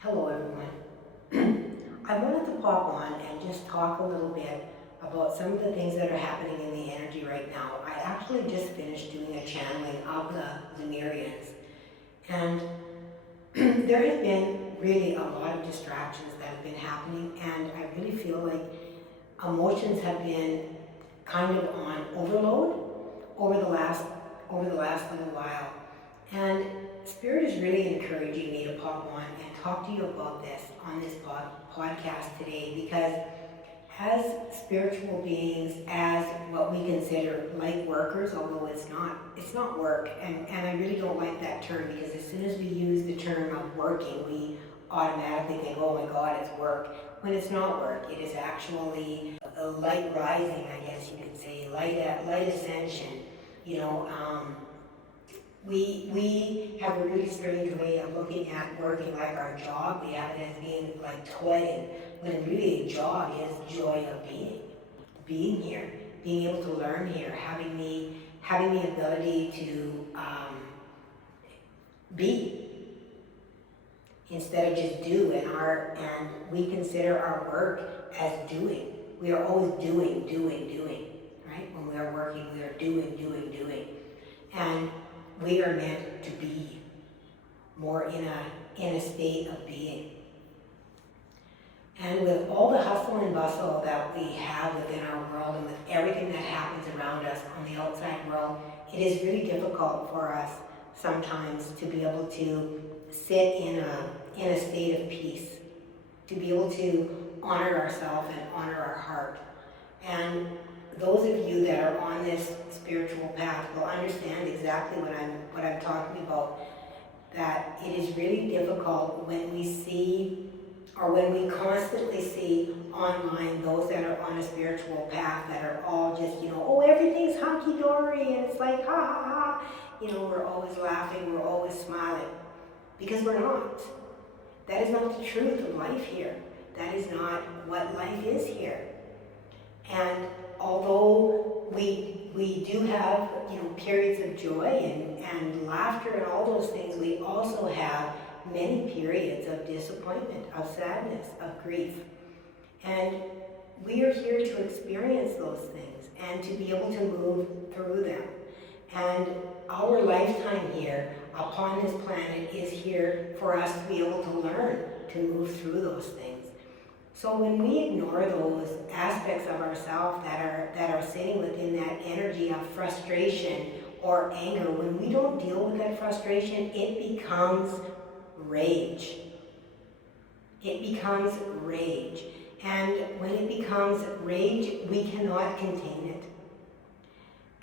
Hello everyone. I wanted to pop on and just talk a little bit about some of the things that are happening in the energy right now. I actually just finished doing a channeling of the Lemurians, and there has been really a lot of distractions that have been happening, and I really feel like emotions have been kind of on overload over the last little while. And Spirit is really encouraging me to pop on and talk to you about this on this podcast today, because as spiritual beings, as what we consider light workers, although it's not work, and I really don't like that term, because as soon as we use the term of working, we automatically think, oh my God, it's work. When it's not work, it is actually a light rising, I guess you could say, light ascension. You know, we have a really strange way of looking at working like our job. We have it as being like toiling, when really a job is joy of being here, being able to learn here, having the ability to be instead of just do. And we consider our work as doing. We are always doing, right? When we are working, we are doing, and we are meant to be more in a state of being. And with all the hustle and bustle that we have within our world, and with everything that happens around us on the outside world, it is really difficult for us sometimes to be able to sit in a state of peace, to be able to honor ourselves and honor our heart. And those of you that are on this spiritual path will understand exactly what I'm talking about. That it is really difficult when we see, or when we constantly see online, those that are on a spiritual path that are all just, oh, everything's hunky-dory, and it's like, ha, ha, ha. We're always laughing, we're always smiling. Because we're not. That is not the truth of life here. That is not what life is here. And although we do have periods of joy and laughter and all those things, we also have many periods of disappointment, of sadness, of grief. And we are here to experience those things and to be able to move through them. And our lifetime here upon this planet is here for us to be able to learn to move through those things. So when we ignore those aspects of ourselves that are sitting within that energy of frustration or anger, when we don't deal with that frustration, it becomes rage. It becomes rage. And when it becomes rage, we cannot contain it.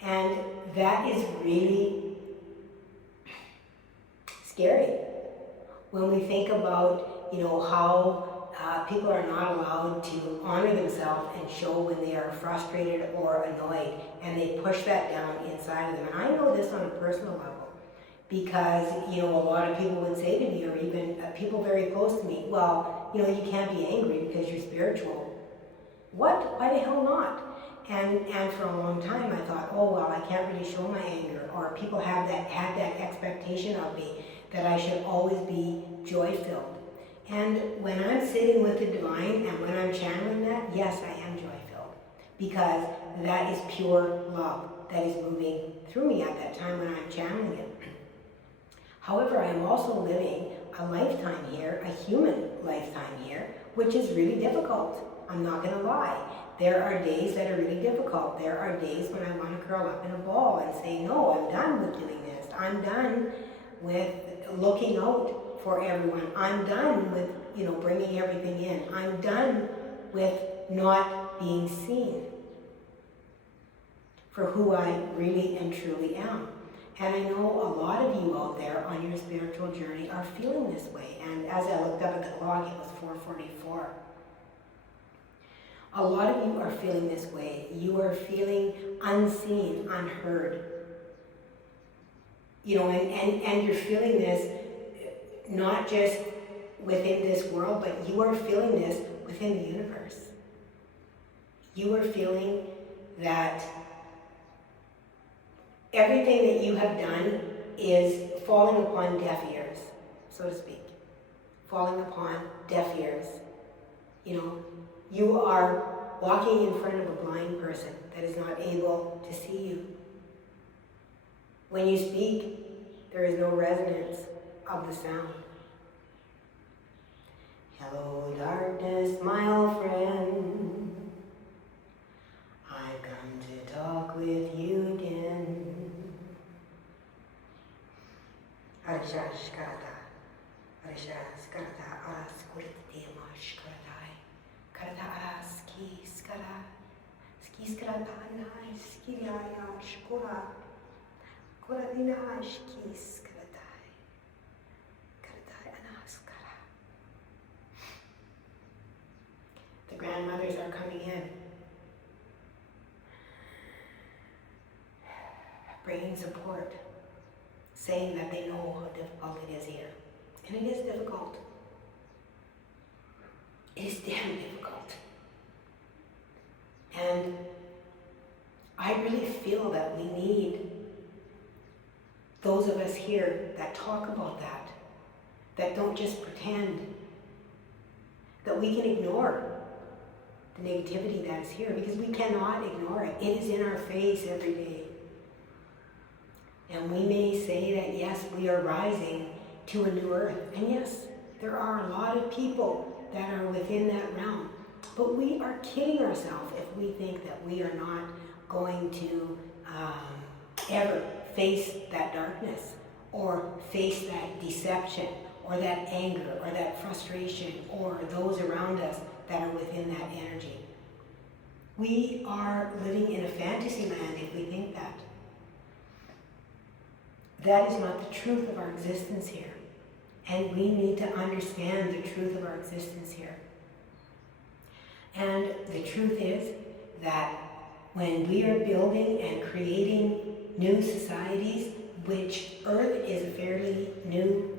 And that is really scary when we think about, how people are not allowed to honor themselves and show when they are frustrated or annoyed, and they push that down inside of them. And I know this on a personal level, because, a lot of people would say to me, or even people very close to me, well, you can't be angry because you're spiritual. What? Why the hell not? And for a long time I thought, oh well, I can't really show my anger, or people had that expectation of me that I should always be joy-filled. And when I'm sitting with the divine and when I'm channeling that, yes, I am joy-filled, because that is pure love that is moving through me at that time when I'm channeling it. However, I'm also living a lifetime here, a human lifetime here, which is really difficult. I'm not going to lie. There are days that are really difficult. There are days when I want to curl up in a ball and say, no, I'm done with doing this. I'm done with looking out for everyone. I'm done with, bringing everything in. I'm done with not being seen for who I really and truly am. And I know a lot of you out there on your spiritual journey are feeling this way. And as I looked up at the clock, it was 4:44. A lot of you are feeling this way. You are feeling unseen, unheard. And you're feeling this not just within this world, but you are feeling this within the universe. You are feeling that everything that you have done is falling upon deaf ears, so to speak. falling upon deaf ears. You know, you are walking in front of a blind person that is not able to see you. When you speak, there is no resonance of the sound. Hello, darkness, my old friend. I've come to talk with you again. Arisha shkarata, arisha shkarata, aras kuritema shkaratai, karata aras ki skara anai skiraya shkura, kuradina shki skaratai, karatai anaskara. The grandmothers are coming in, bringing support, saying that they know how difficult it is here. And it is difficult. It is damn difficult. And I really feel that we need those of us here that talk about that don't just pretend, that we can ignore the negativity that is here, because we cannot ignore it. It is in our face every day. And we may say that, yes, we are rising to a new earth. And yes, there are a lot of people that are within that realm. But we are kidding ourselves if we think that we are not going to ever face that darkness, or face that deception, or that anger, or that frustration, or those around us that are within that energy. We are living in a fantasy land if we think that. That is not the truth of our existence here. And we need to understand the truth of our existence here. And the truth is that when we are building and creating new societies, which Earth is a fairly new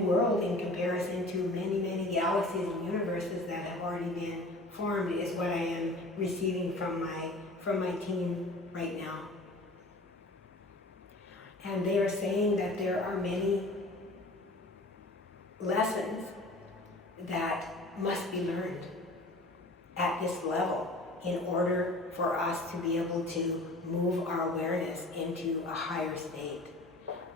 world in comparison to many, many galaxies and universes that have already been formed, is what I am receiving from my team right now. And they are saying that there are many lessons that must be learned at this level in order for us to be able to move our awareness into a higher state.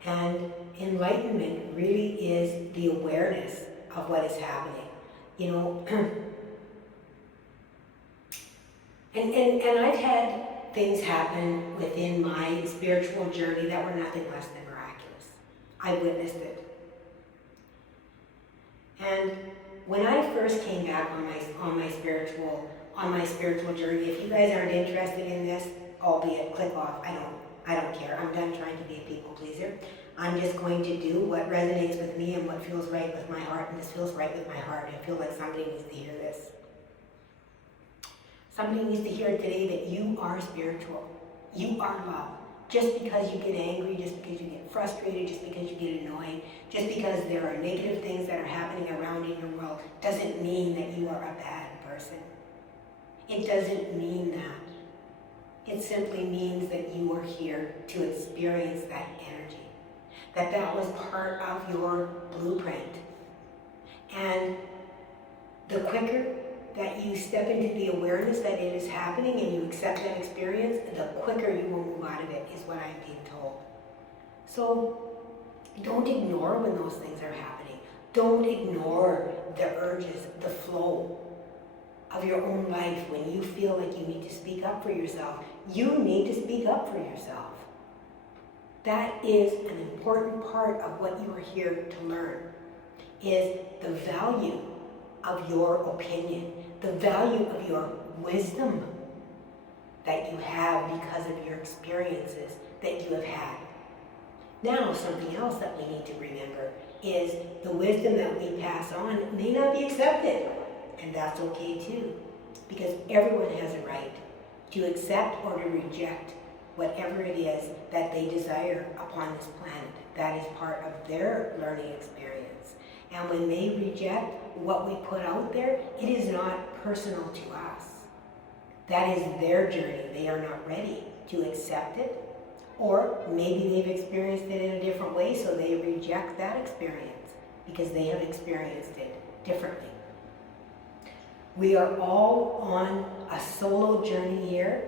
And enlightenment really is the awareness of what is happening. You know, and I've had things happen within my spiritual journey that were nothing less than miraculous. I witnessed it. And when I first came back on my spiritual journey, if you guys aren't interested in this, albeit click off, I don't care. I'm done trying to be a people pleaser. I'm just going to do what resonates with me and what feels right with my heart, and this feels right with my heart. I feel like somebody needs to hear this. Somebody needs to hear today that you are spiritual. You are love. Just because you get angry, just because you get frustrated, just because you get annoyed, just because there are negative things that are happening around in your world, doesn't mean that you are a bad person. It doesn't mean that. It simply means that you are here to experience that energy. That was part of your blueprint. And the quicker that you step into the awareness that it is happening and you accept that experience, the quicker you will move out of it, is what I'm being told. So don't ignore when those things are happening. Don't ignore the urges, the flow of your own life. When you feel like you need to speak up for yourself, you need to speak up for yourself. That is an important part of what you are here to learn, is the value of your opinion, the value of your wisdom that you have because of your experiences that you have had. Now, something else that we need to remember is the wisdom that we pass on may not be accepted, and that's okay too, because everyone has a right to accept or to reject whatever it is that they desire upon this planet. That is part of their learning experience. And when they reject what we put out there, it is not personal to us. That is their journey. They are not ready to accept it, or maybe they've experienced it in a different way, so they reject that experience because they have experienced it differently. We are all on a solo journey here,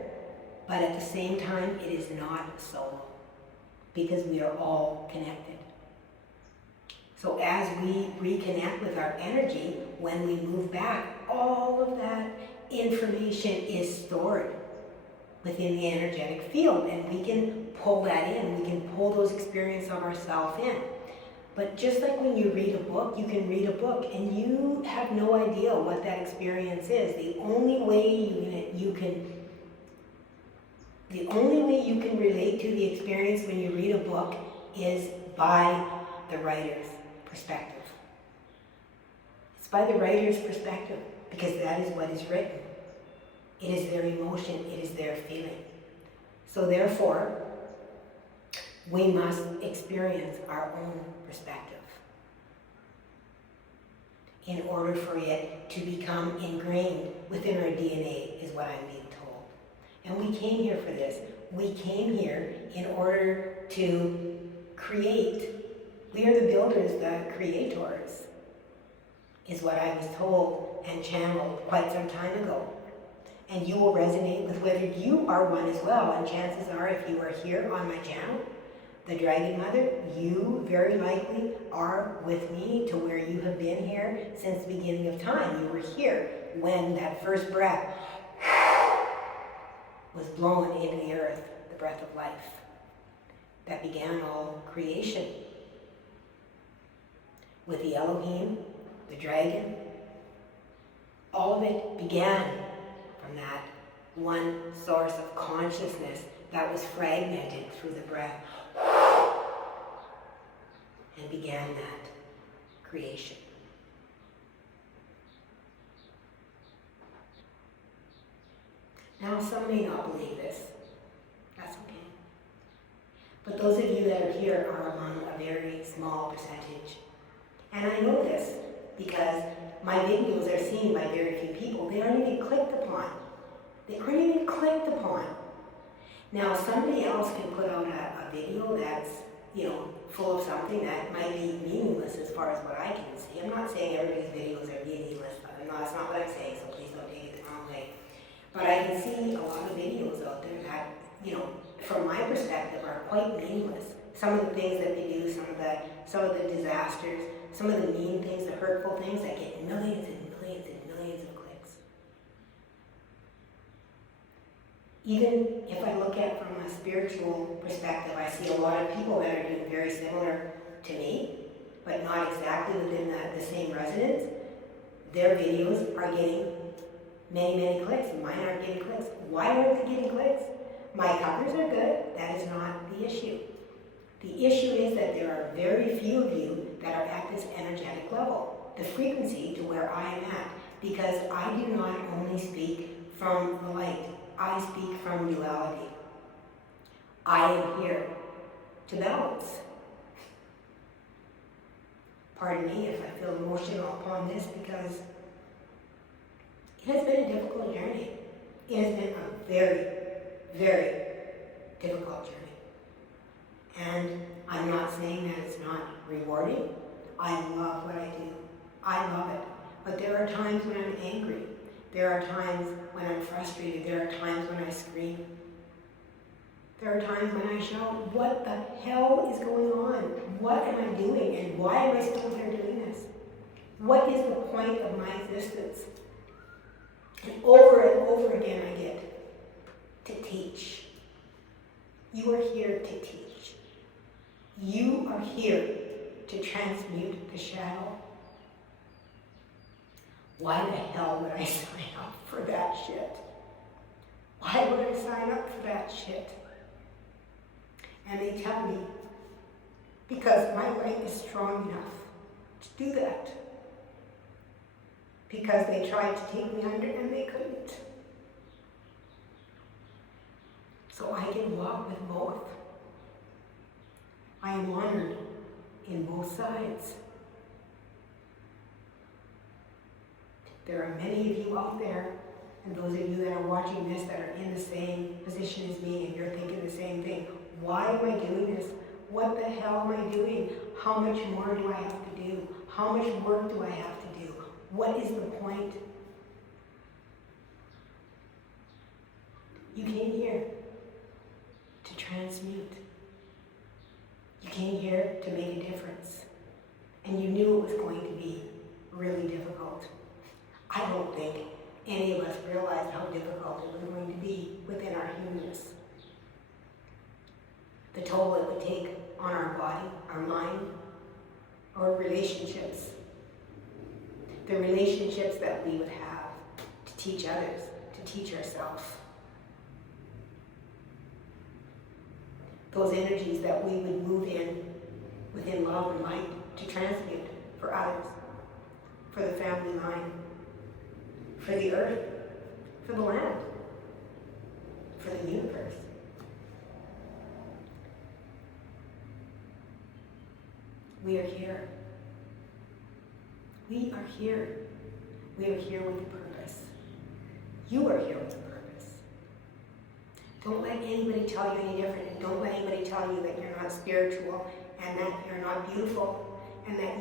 but at the same time, it is not solo, because we are all connected. So as we reconnect with our energy, when we move back, all of that information is stored within the energetic field, and we can pull that in. We can pull those experiences of ourselves in. But just like when you read a book, you can read a book and you have no idea what that experience is. The only way you can relate to the experience when you read a book is by the writer's perspective. It's by the writer's perspective, because that is what is written. It is their emotion, it is their feeling. So therefore, we must experience our own perspective in order for it to become ingrained within our DNA, is what I'm being told. And we came here for this. We came here in order to create. We are the builders, the creators, is what I was told and channeled quite some time ago. And you will resonate with whether you are one as well. And chances are, if you are here on my channel, the Dragon Mother, you very likely are with me to where you have been here since the beginning of time. You were here when that first breath was blown into the earth, the breath of life that began all creation. With the Elohim, the dragon, all of it began from that one source of consciousness that was fragmented through the breath and began that creation. Now, some may not believe this. That's okay. But those of you that are here are among a very small percentage. And I know this because my videos are seen by very few people. They aren't even clicked upon. They aren't even clicked upon. Now, somebody else can put out a video that's, full of something that might be meaningless as far as what I can see. I'm not saying everybody's videos are meaningless. No, that's not what I'm saying, so please don't take it the wrong way. But I can see a lot of videos out there that, from my perspective, are quite meaningless. Some of the things that they do, some of the disasters, some of the mean things, the hurtful things that get millions and millions and millions of clicks. Even if I look at it from a spiritual perspective, I see a lot of people that are doing very similar to me, but not exactly within the same resonance. Their videos are getting many, many clicks. Mine aren't getting clicks. Why aren't they getting clicks? My covers are good. That is not the issue. The issue is that there are very few of you that are at this energetic level, the frequency to where I am at, because I do not only speak from the light. I speak from duality. I am here to balance. Pardon me if I feel emotional upon this, because it has been a difficult journey. It has been a very, very difficult journey. And I'm not saying that it's not rewarding. I love what I do. I love it. But there are times when I'm angry. There are times when I'm frustrated. There are times when I scream. There are times when I shout, what the hell is going on? What am I doing? And why am I still here doing this? What is the point of my existence? And over again I get to teach. You are here to teach. You are here to transmute the shadow. Why the hell would I sign up for that shit? Why would I sign up for that shit? And they tell me, because my light is strong enough to do that. Because they tried to take me under and they couldn't. So I can walk with both. I am honored in both sides. There are many of you out there, and those of you that are watching this that are in the same position as me, and you're thinking the same thing. Why am I doing this? What the hell am I doing? How much more do I have to do? How much work do I have to do? What is the point? You came here to transmute. You came here to make a difference. And you knew it was going to be really difficult. I don't think any of us realized how difficult it was going to be within our humanness. The toll it would take on our body, our mind, our relationships. The relationships that we would have to teach others, to teach ourselves. Those energies that we would move in within love and light to transmute for others, for the family line, for the earth, for the land, for the universe. We are here. We are here. We are here with a purpose. You are here with a purpose. Don't let anybody tell you any different, and don't let anybody tell you that you're not spiritual and that you're not beautiful and that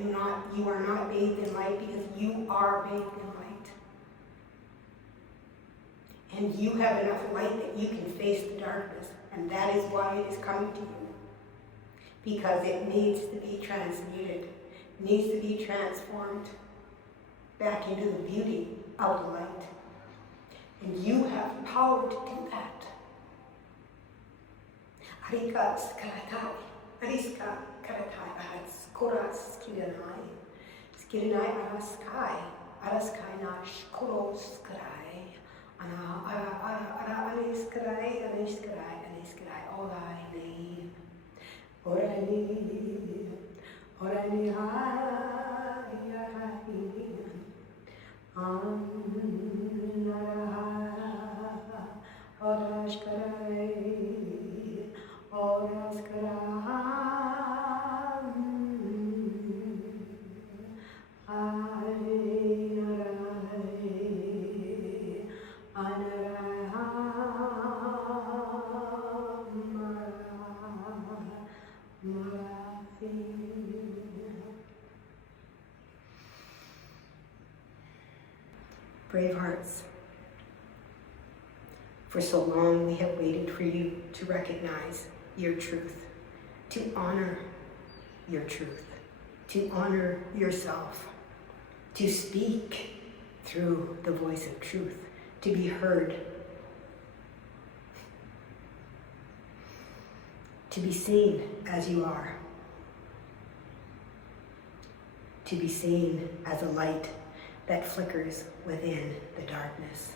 you are not bathed in light, because you are bathed in light. And you have enough light that you can face the darkness, and that is why it is coming to you. Because it needs to be transmuted, needs to be transformed back into the beauty of the light. And you have power to do that. Arikas karatai, ariska karatai, arats koras skiranai, skiranai araskai nash koros karai, ara aniskarai, all I need. Orani, orani, brave hearts. For so long we have waited for you to recognize your truth, to honor your truth, to honor yourself, to speak through the voice of truth, to be heard, to be seen as you are, to be seen as a light that flickers within the darkness,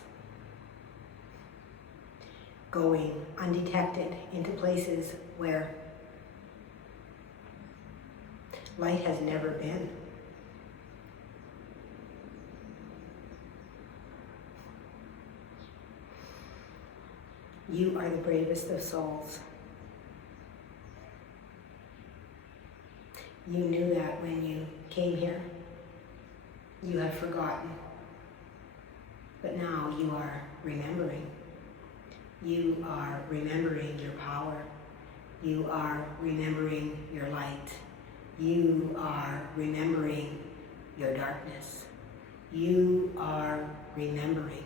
going undetected into places where light has never been. You are the bravest of souls. You knew that when you came here. You have forgotten, but now you are remembering. You are remembering your power. You are remembering your light. You are remembering your darkness. You are remembering.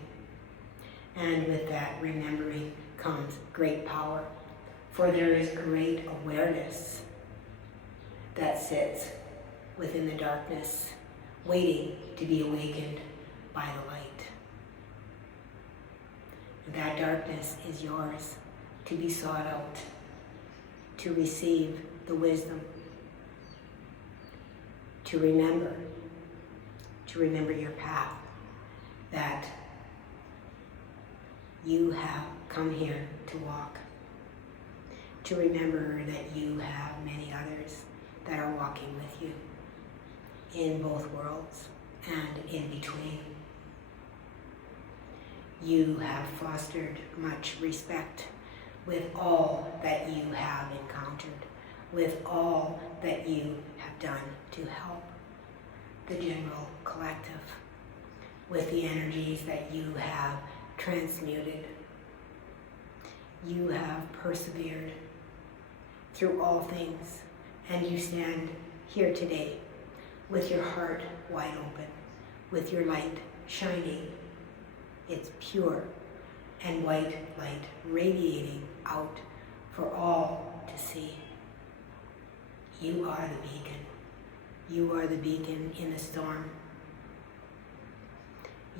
And with that remembering comes great power, for there is great awareness that sits within the darkness, waiting to be awakened by the light. And that darkness is yours to be sought out, to receive the wisdom, to remember your path, that you have come here to walk, to remember that you have many others that are walking with you in both worlds and in between. You have fostered much respect with all that you have encountered, with all that you have done to help the general collective, with the energies that you have transmuted. You have persevered through all things, and you stand here today with your heart wide open, with your light shining. It's pure and white light radiating out for all to see. You are the beacon. You are the beacon in the storm.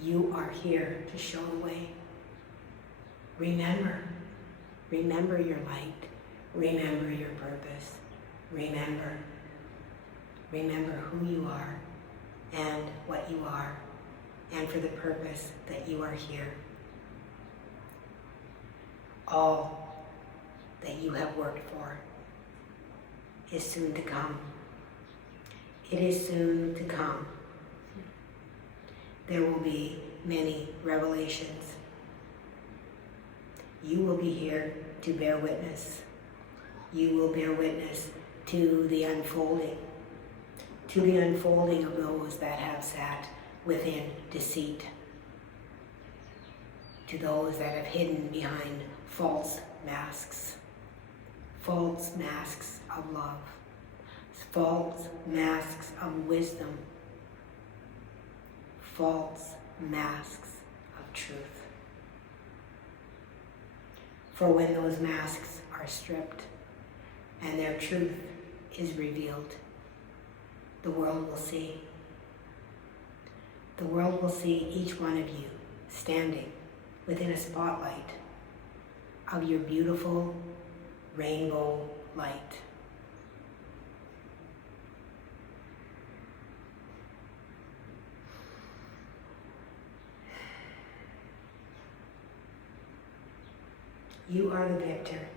You are here to show the way. Remember your light. Remember your purpose. Remember who you are and what you are and for the purpose that you are here. All that you have worked for is soon to come. It is soon to come. There will be many revelations. You will be here to bear witness. You will bear witness to the unfolding of those that have sat within deceit, to those that have hidden behind false masks of love, false masks of wisdom, false masks of truth. For when those masks are stripped and their truth is revealed, the world will see. The world will see each one of you standing within a spotlight of your beautiful rainbow light. You are the victor.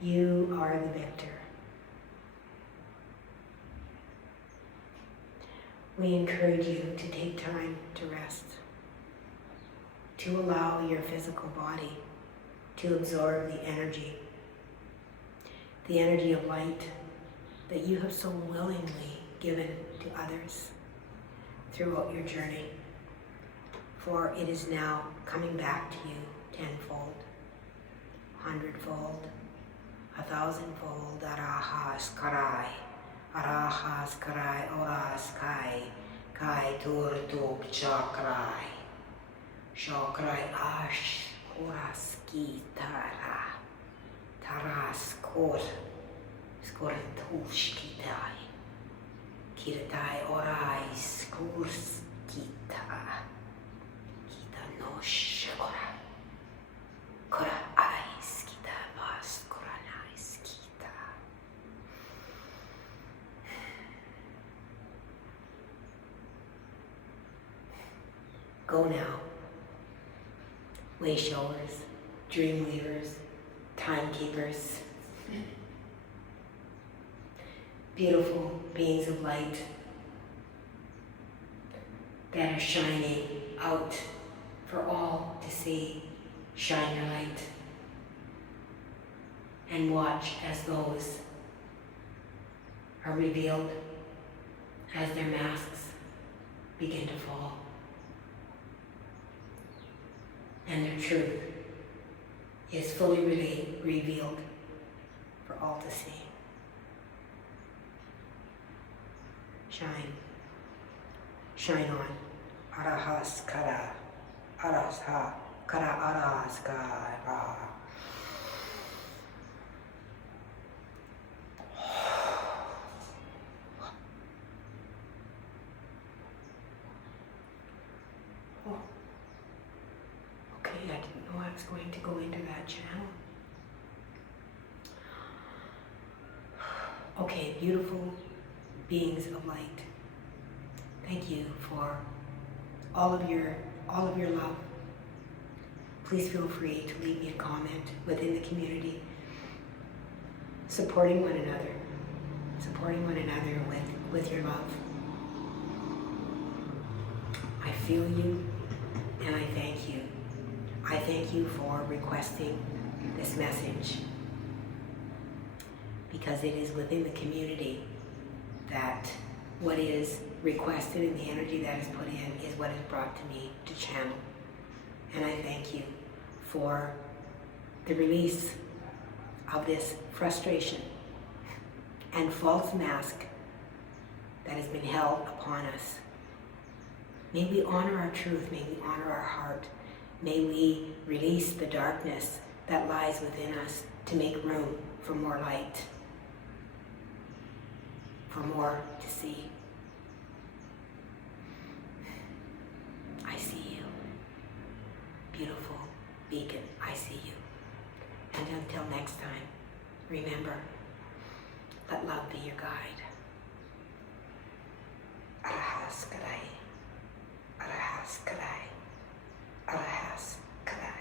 You are the victor. We encourage you to take time to rest, to allow your physical body to absorb the energy of light that you have so willingly given to others throughout your journey. For it is now coming back to you tenfold, hundredfold, 1,000-fold. Arahas karai, oras kai tur tuk chakrai, shakrai ash, oras ki tara, taras kor, skortush kitai, kirtai orai skurs kita. Kora ais kita vas koranais kita. Go now. Way showers, dream weavers, timekeepers, beautiful beings of light that are shining out for all to see. Shine your light and watch as those are revealed, as their masks begin to fall and their truth is fully revealed for all to see. Shine on. Arahas kara, aras ha. Kara aras kara. Oh. Okay, I didn't know I was going to go into that channel. Okay, beautiful beings of light. Thank you for all of your love. Please feel free to leave me a comment within the community, supporting one another with your love. I feel you and I thank you. I thank you for requesting this message, because it is within the community that what is requested and the energy that is put in is what is brought to me to channel. And I thank you for the release of this frustration and false mask that has been held upon us. May we honor our truth. May we honor our heart. May we release the darkness that lies within us to make room for more light, for more to see. I see you. Beautiful beacon, I see you. And until next time, remember, let love be your guide. Arahas Kadai. Arahas Kadai. Arahas Kadai.